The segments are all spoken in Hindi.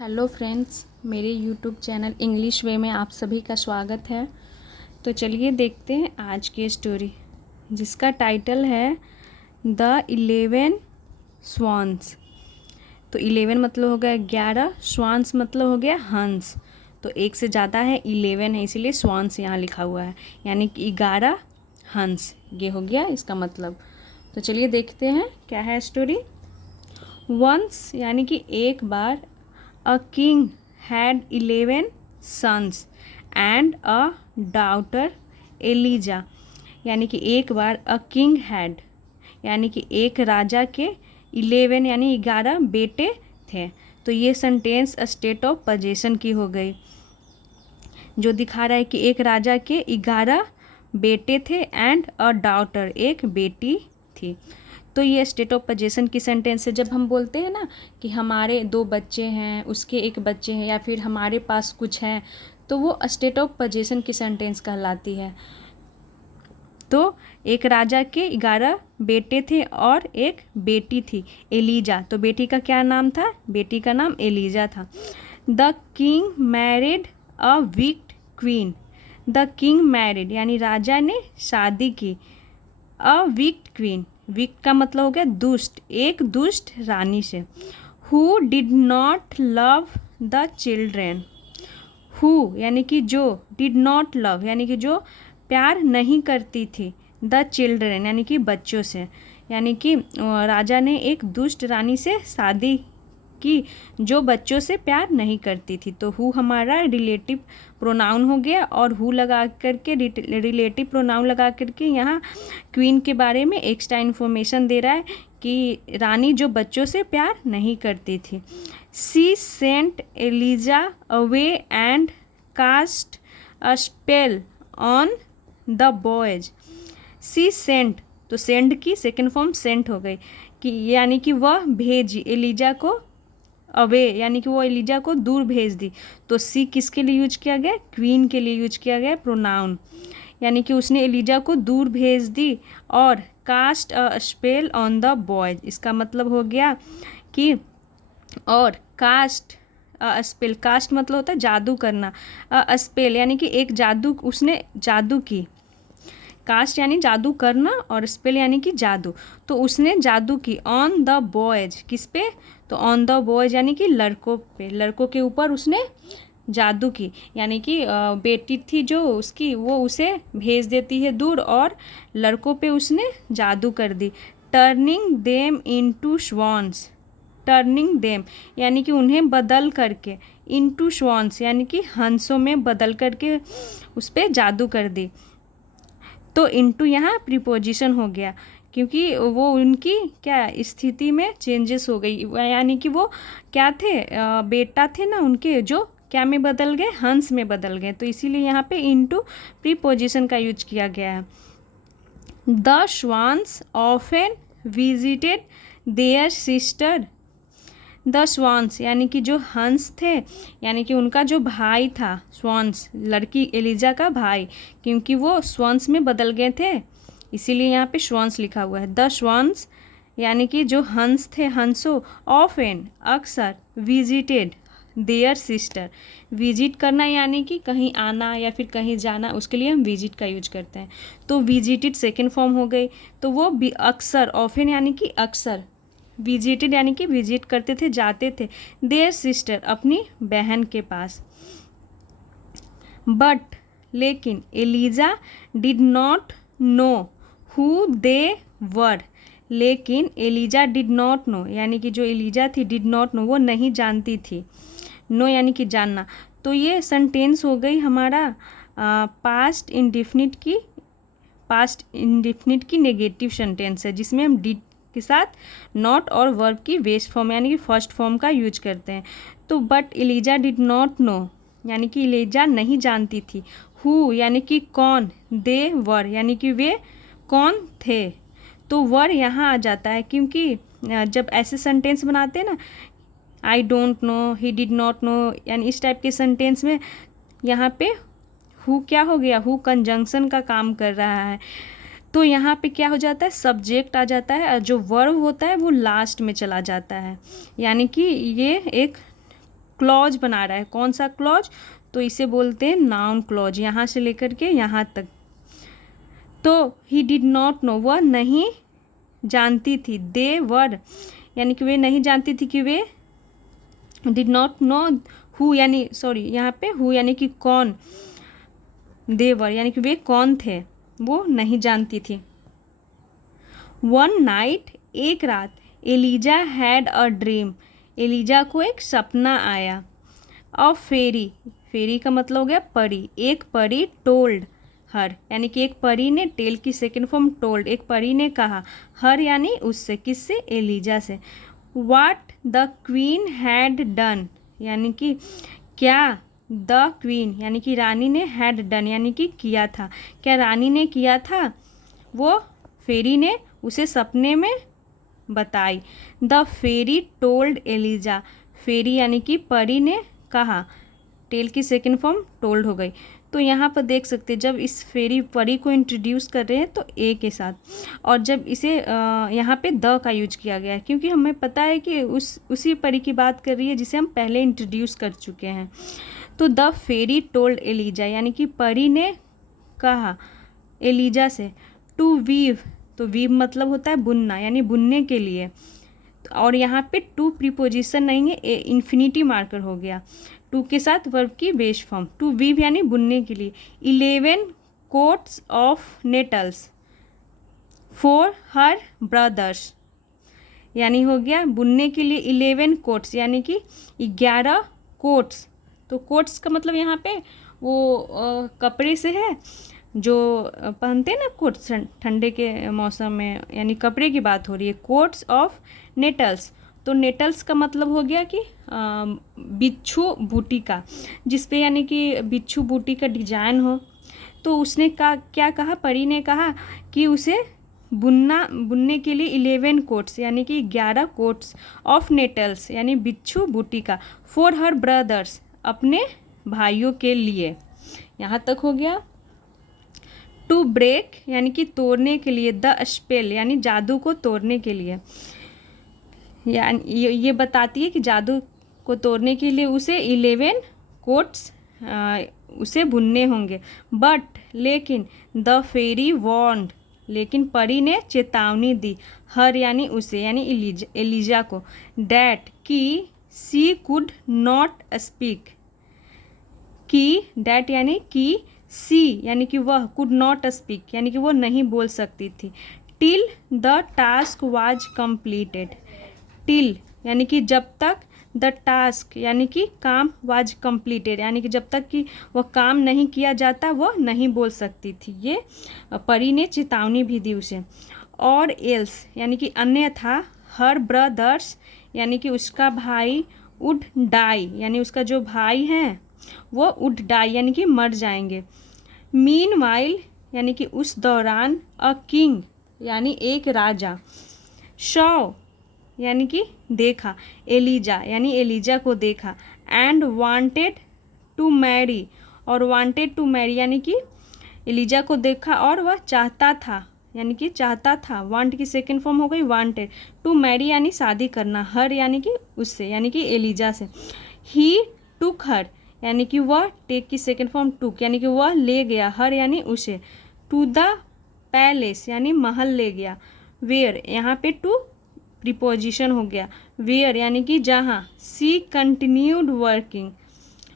हेलो फ्रेंड्स, मेरे यूट्यूब चैनल इंग्लिश वे में आप सभी का स्वागत है। तो चलिए देखते हैं आज की स्टोरी, जिसका टाइटल है द 11 स्वान्स। तो 11 मतलब हो गया 11, स्वान्स मतलब हो गया हंस। तो एक से ज़्यादा है, 11 है, इसीलिए स्वान्स यहाँ लिखा हुआ है, यानी कि 11 हंस। ये हो गया इसका मतलब। तो चलिए देखते हैं क्या है स्टोरी। वंस यानी कि एक बार, A king had 11 sons and a daughter Elijah। यानी कि एक बार a king had यानी कि एक राजा के 11 यानी 11 बेटे थे। तो ये सेंटेंस स्टेट ऑफ पोजीशन की हो गई, जो दिखा रहा है कि एक राजा के 11 बेटे थे एंड अ डॉटर, एक बेटी थी। तो ये स्टेट ऑफ पोजीशन की सेंटेंस है। जब हम बोलते हैं ना कि हमारे 2 बच्चे हैं, उसके 1 बच्चे हैं, या फिर हमारे पास कुछ है, तो वो स्टेट ऑफ पोजीशन की सेंटेंस कहलाती है। तो एक राजा के 11 बेटे थे और एक बेटी थी एलिजा। तो बेटी का क्या नाम था? बेटी का नाम एलिजा था। The king married a wicked queen. The king married यानी राजा ने शादी की अ विक्ड क्वीन। विक्ड का मतलब हो गया दुष्ट, एक दुष्ट रानी से। Who did not love the children. Who यानी कि जो, डिड नॉट लव यानी कि जो प्यार नहीं करती थी, द चिल्ड्रेन यानी कि बच्चों से। यानी कि राजा ने एक दुष्ट रानी से शादी की जो बच्चों से प्यार नहीं करती थी। तो हु हमारा रिलेटिव प्रोनाउन हो गया, और हु लगा करके, रिलेटिव प्रोनाउन लगा करके यहाँ क्वीन के बारे में एक्स्ट्रा इन्फॉर्मेशन दे रहा है कि रानी जो बच्चों से प्यार नहीं करती थी। She sent Eliza away and cast a spell on the boys. She sent, तो सेंड की सेकेंड फॉर्म सेंट हो गई, कि यानी कि वह भेजी एलिजा को, अवे यानी कि वो एलिजा को दूर भेज दी। तो सी किसके लिए यूज किया गया? क्वीन के लिए यूज किया गया प्रोनाउन, यानी कि उसने एलिजा को दूर भेज दी। और cast a spell on the boys, इसका मतलब हो गया कि, और कास्ट स्पेल, कास्ट मतलब होता है जादू करना, स्पेल यानी कि एक जादू, उसने जादू की। कास्ट यानी जादू करना और स्पेल यानी कि जादू। तो उसने जादू की ऑन द बॉयज, किस पे? तो ऑन द बॉयज यानी कि लड़कों पे, लड़कों के ऊपर उसने जादू की। यानी कि बेटी थी जो उसकी, वो उसे भेज देती है दूर, और लड़कों पे उसने जादू कर दी। Turning them into swans. Turning them यानी कि उन्हें बदल करके, इनटू स्वॉन्स यानी कि हंसों में बदल करके उस पर जादू कर दी। तो इनटू यहाँ प्रीपोजिशन हो गया, क्योंकि वो उनकी क्या स्थिति में चेंजेस हो गई, यानी कि वो क्या थे, बेटा थे ना उनके, जो क्या में बदल गए? हंस में बदल गए। तो इसीलिए यहाँ पे इनटू प्रीपोजिशन का यूज किया गया है। The swans often visited their sister. The swans यानी कि जो हंस थे, यानी कि उनका जो भाई था, स्वान्स लड़की एलिजा का भाई, क्योंकि वो स्वान्स में बदल गए थे, इसीलिए यहाँ पे स्वान्स लिखा हुआ है। द स्वान्स यानी कि जो हंस थे, हंसो, ऑफन अक्सर, विजिटेड देयर सिस्टर, विजिट करना यानी कि कहीं आना या फिर कहीं जाना, उसके लिए हम विजिट का यूज करते हैं। तो विजिटेड सेकेंड फॉर्म हो गई। तो वो भी अक्सर, ऑफन यानी कि अक्सर, विजिटेड यानी कि विजिट करते थे, जाते थे, देयर सिस्टर अपनी बहन के पास। बट लेकिन Eliza did not know who they were. लेकिन एलिजा डिड नॉट नो यानी कि जो एलिजा थी, डिड नॉट नो वो नहीं जानती थी, नो यानी कि जानना। तो ये सेंटेंस हो गई हमारा पास्ट इंडेफिनिट की, पास्ट इंडेफिनिट की नेगेटिव सेंटेंस है, जिसमें हम डिड के साथ नॉट और वर्ब की बेस्ट फॉर्म यानी कि फर्स्ट फॉर्म का यूज करते हैं। तो but Eliza did not know यानी कि एलिजा नहीं जानती थी। हु यानी कि कौन, दे वर यानी कि वे कौन थे। तो वर यहाँ आ जाता है, क्योंकि जब ऐसे सेंटेंस बनाते हैं ना, I don't know, he did not know, यानी इस टाइप के सेंटेंस में यहाँ पे हु क्या हो गया? हु कंजंक्शन का काम कर रहा है। तो यहाँ पे क्या हो जाता है? सब्जेक्ट आ जाता है, और जो वर्ब होता है वो लास्ट में चला जाता है, यानी कि ये एक क्लॉज बना रहा है। कौन सा क्लॉज? तो इसे बोलते हैं नाउन क्लॉज, यहाँ से लेकर के यहाँ तक। तो ही डिड नॉट नो, वह नहीं जानती थी। दे वर यानी कि वे नहीं जानती थी कि वे, डिड नॉट नो हु यानी सॉरी यहाँ पे हु यानी कि कौन, देवर यानी कि वे कौन थे, वो नहीं जानती थी। वन नाइट एक रात, Eliza had a dream, Eliza को एक सपना आया। अ फेरी, फेरी का मतलब हो गया परी, एक परी टोल्ड हर यानी कि एक परी ने, टेल की सेकेंड फॉर्म टोल्ड, एक परी ने कहा, हर यानी उससे, किससे? एलिजा से। What the queen had done यानी कि क्या, द क्वीन यानी कि रानी ने, हैड डन यानी कि किया था, क्या रानी ने किया था, वो फेरी ने उसे सपने में बताई। द फेरी टोल्ड एलिजा, फेरी यानी कि परी ने कहा, टेल की सेकेंड फॉर्म टोल्ड हो गई। तो यहाँ पर देख सकते हैं जब इस फेरी परी को इंट्रोड्यूस कर रहे हैं तो ए के साथ, और जब इसे यहाँ पे द का यूज किया गया है क्योंकि हमें पता है कि उसी परी की बात कर रही है जिसे हम पहले इंट्रोड्यूस कर चुके हैं। तो द फेरी टोल्ड एलिजा यानी कि परी ने कहा एलिजा से, टू वीव, तो वीव मतलब होता है बुनना यानी बुनने के लिए, और यहाँ पे टू प्रीपोजिशन नहीं है, इन्फिनिटी मार्कर हो गया, टू के साथ वर्ब की बेस फॉर्म, टू वीव यानी बुनने के लिए। 11 coats of nettles for her brothers यानी हो गया बुनने के लिए 11 कोट्स यानी कि 11 कोट्स। तो कोट्स का मतलब यहाँ पे वो कपड़े से है जो पहनते हैं ना कोट्स ठंडे के मौसम में, यानी कपड़े की बात हो रही है। कोट्स ऑफ नेटल्स, तो नेटल्स का मतलब हो गया कि बिच्छू बूटी का, जिसपे यानी कि बिच्छू बूटी का डिजाइन हो। तो उसने क्या कहा, परी ने कहा कि उसे बुनने के लिए 11 कोट्स यानी कि 11 कोट्स ऑफ नेटल्स यानी बिच्छू बूटी का, फॉर हर ब्रदर्स अपने भाइयों के लिए। यहाँ तक हो गया। टू ब्रेक यानी कि तोड़ने के लिए, द स्पेल यानी जादू को तोड़ने के लिए, यानी ये बताती है कि जादू को तोड़ने के लिए उसे 11 कोट्स उसे बुनने होंगे। बट लेकिन, द फेरी वॉर्न्ड लेकिन परी ने चेतावनी दी, हर यानी उसे यानी एलिजा को, डैट कि सी कुड नॉट स्पीक, कि डैट यानी कि सी यानी कि वह, कुड नॉट स्पीक यानी कि वो नहीं बोल सकती थी, till the task was completed, till यानी कि जब तक, द टास्क यानी कि काम, वाज कंप्लीटेड यानी कि जब तक कि वह काम नहीं किया जाता वह नहीं बोल सकती थी। ये परी ने चेतावनी भी दी उसे। और एल्स यानी कि अन्यथा, हर ब्रदर्स यानी कि उसका भाई, वुड डाई यानी उसका जो भाई है वो वुड डाई यानी कि मर जाएंगे। मीनवाइल यानी कि उस दौरान, अ किंग यानी एक राजा, शॉ यानी कि देखा, एलिजा यानी एलिजा को देखा, एंड वांटेड टू मैरी, और वांटेड टू मैरी यानी कि एलिजा को देखा और वह चाहता था यानी कि चाहता था, वांट की सेकेंड फॉर्म हो गई वांटेड, टू मैरी यानी शादी करना, हर यानी कि उससे यानी कि एलिजा से। ही टुक हर यानी कि वह, टेक की सेकेंड फॉर्म टुक यानी कि वह ले गया, हर यानी उसे, टू द पैलेस यानी महल ले गया, वेयर यहाँ पे टू प्रीपोजिशन हो गया, वेयर यानी कि जहाँ, she continued working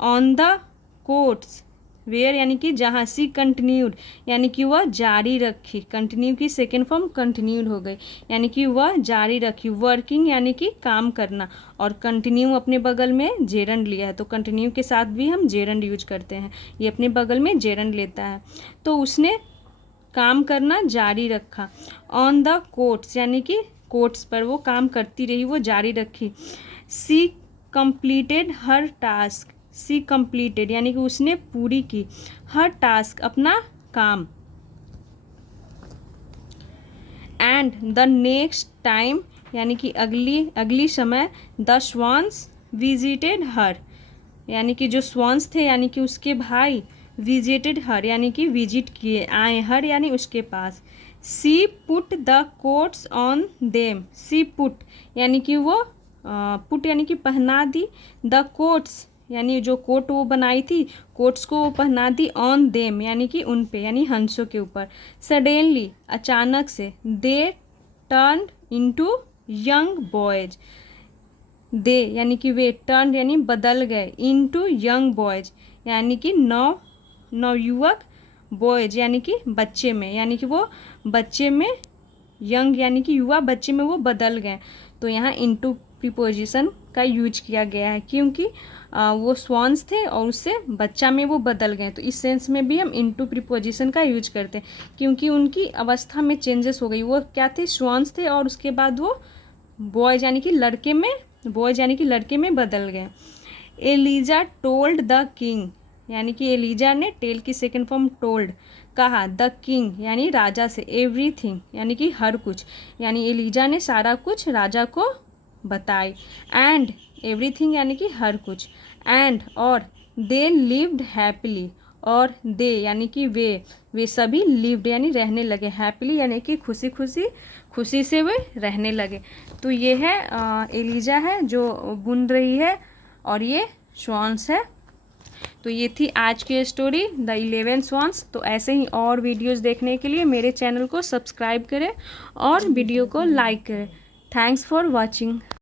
on the coats, where यानी कि जहाँ, सी कंटिन्यूड यानी कि वह जारी रखी, कंटिन्यू की सेकेंड फॉर्म कंटिन्यूड हो गई यानी कि वह जारी रखी, वर्किंग यानी कि काम करना, और कंटिन्यू अपने बगल में जेरंड लिया है तो कंटिन्यू के साथ भी हम जेरंड यूज करते हैं, ये अपने बगल में जेरंड लेता है। तो उसने काम करना जारी रखा, ऑन द कोट्स यानी कि कोट्स पर वो काम करती रही, वो जारी रखी। सी कंप्लीटेड हर टास्क, सी कंप्लीटेड यानी कि उसने पूरी की, हर टास्क अपना काम। एंड द नेक्स्ट टाइम यानी कि अगली समय, द स्वान्स विजिटेड हर यानी कि जो स्वान्स थे यानी कि उसके भाई, विजिटेड हर यानी कि विजिट किए, आए, हर यानी उसके पास। She put the coats on them, she put यानी कि वो पुट यानी कि पहना दी, द कोट्स यानी जो कोट वो बनाई थी, कोट्स को वो पहना दी, ऑन देम यानी कि उन पे यानी हंसों के ऊपर, सडनली अचानक से, they turn into young boys, they यानी कि वे, टर्न यानी बदल गए, इनटू यंग बॉयज यानी कि नवयुवक, बॉयज यानी कि बच्चे में, यानी कि वो बच्चे में, यंग यानी कि युवा, बच्चे में वो बदल गए। तो यहाँ इनटू प्रीपोजिशन का यूज किया गया है क्योंकि वो स्वॉन्स थे और उससे बच्चा में वो बदल गए। तो इस सेंस में भी हम इनटू प्रीपोजिशन का यूज करते हैं क्योंकि उनकी अवस्था में चेंजेस हो गई। वो क्या थे, स्वॉन्स थे और उसके बाद वो बॉयज यानी कि लड़के में, बॉयज यानी कि लड़के में बदल गए। एलिजा टोल्ड द किंग यानी कि एलिजा ने, टेल की सेकेंड फॉर्म टोल्ड, कहा, द किंग यानी राजा से, एवरीथिंग यानी कि हर कुछ, यानी एलिजा ने सारा कुछ राजा को बताई, एंड एवरीथिंग यानी कि हर कुछ, एंड और, दे लिव्ड हैप्पीली, और दे यानी कि वे सभी लिव्ड यानी रहने लगे, हैप्पीली यानी कि खुशी से वे रहने लगे। तो ये है एलिजा है जो बुन रही है और ये स्वॉन्स है। तो ये थी आज की स्टोरी द 11 स्वॉन्स। तो ऐसे ही और वीडियोस देखने के लिए मेरे चैनल को सब्सक्राइब करें और वीडियो को लाइक करें। Thanks for watching.